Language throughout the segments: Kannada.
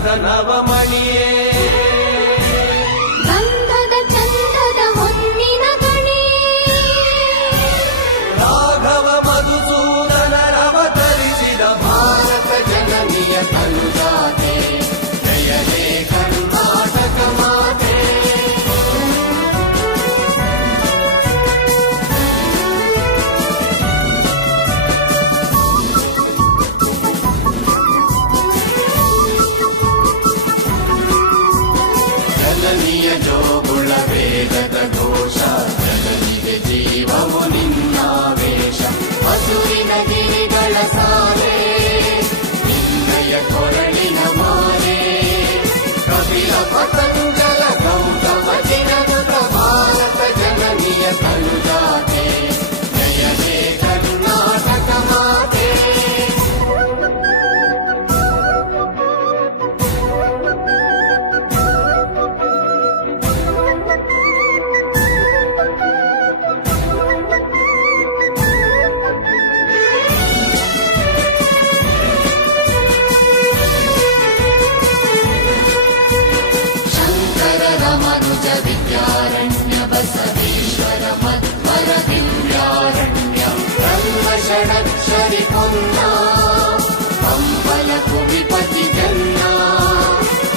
ಗಂಧದ ನವಮಣಿಯೇ ಗಂಧದ ಚಂದದ ಹೊನ್ನಿನ ಗಣಿ ರಾಘವ ಮಧುಸೂದನರವತರಿಸಿದ ಭಾರತ ಜನನಿಯ ತನುಜಾತೆ ಜಯ ಹೇ ಕರ್ನಾಟಕ ಮಾತೆ ಜನನಿಯ ಜೋಗುಳ ವೇದದ ಘೋಷ ಜನನಿಗೆ ಜೀವವು ನಿನ್ನಾವೇಶ ಹಸುರಿನ ಗಿರಿಗಳ ಸಾಲೆ ನಿನ್ನಯ ಕೊರಳಿನ ಮಾಲೆ ಕಪಿಲ ಪತಂಜಲ ಗೌತಮ ಚಿರನುತ ಭಾರತ ಜನನಿಯ ತನುಜಾತೆ ಜಯ ಹೇ ಕರ್ನಾಟಕ ಮಾತೆ ಮನುಜ ವಿದ್ಯಾರಣ್ಯ ಬಸವೇಶ್ವರ ಮಧ್ವರ ದಿವ್ಯಾರಣ್ಯ ಬ್ರಹ್ಮ ಷಡಕ್ಷರಿ ಪುನ್ನ ಕಂಬಲ ಕುವಿಪತಿ ಜನ್ನ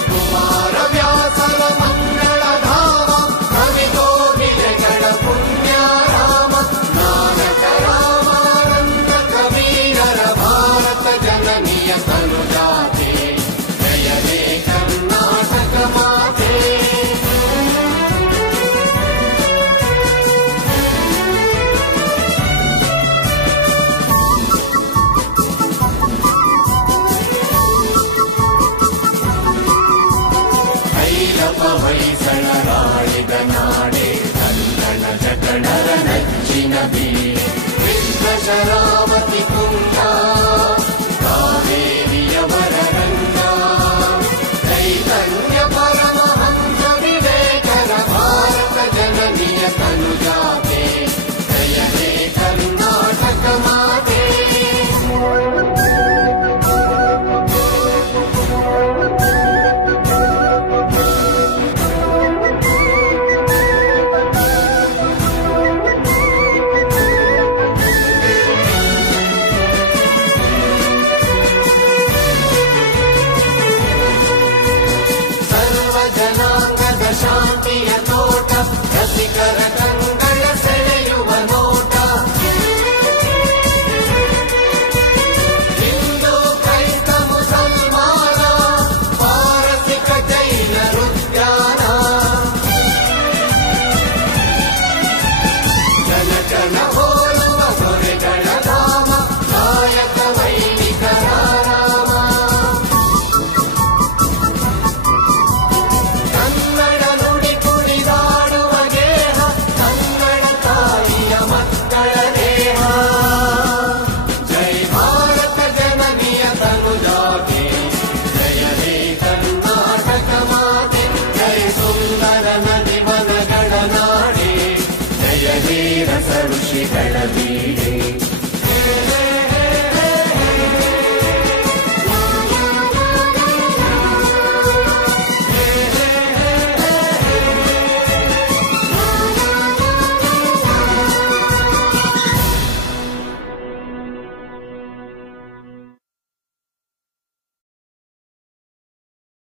ಕುಮಾರ ವ್ಯಾಸರ ಮಂಗಳ ಧಾಮ ಕವಿಗೋಗಿಲೆಗಳ ಪುಣ್ಯ ರಾಮ ನಾನಕ ರಾಮಾನಂದ ಕಬೀರರ ಭಾರತ ಜನನಿಯ ತನುಜಾತೆ ಜಯ ಹೇ ಕರ್ನಾಟಕ ಮಾತೆ ಹೊಯ್ಸಳರಾಳಿದ ನಾಡೆ ಕನ್ನಡ ಜಗಣರ ನಚ್ಚಿನ ಬೀಡೆ ವಿಶ್ವ ಶರಾವತಿ ಕುಂಡ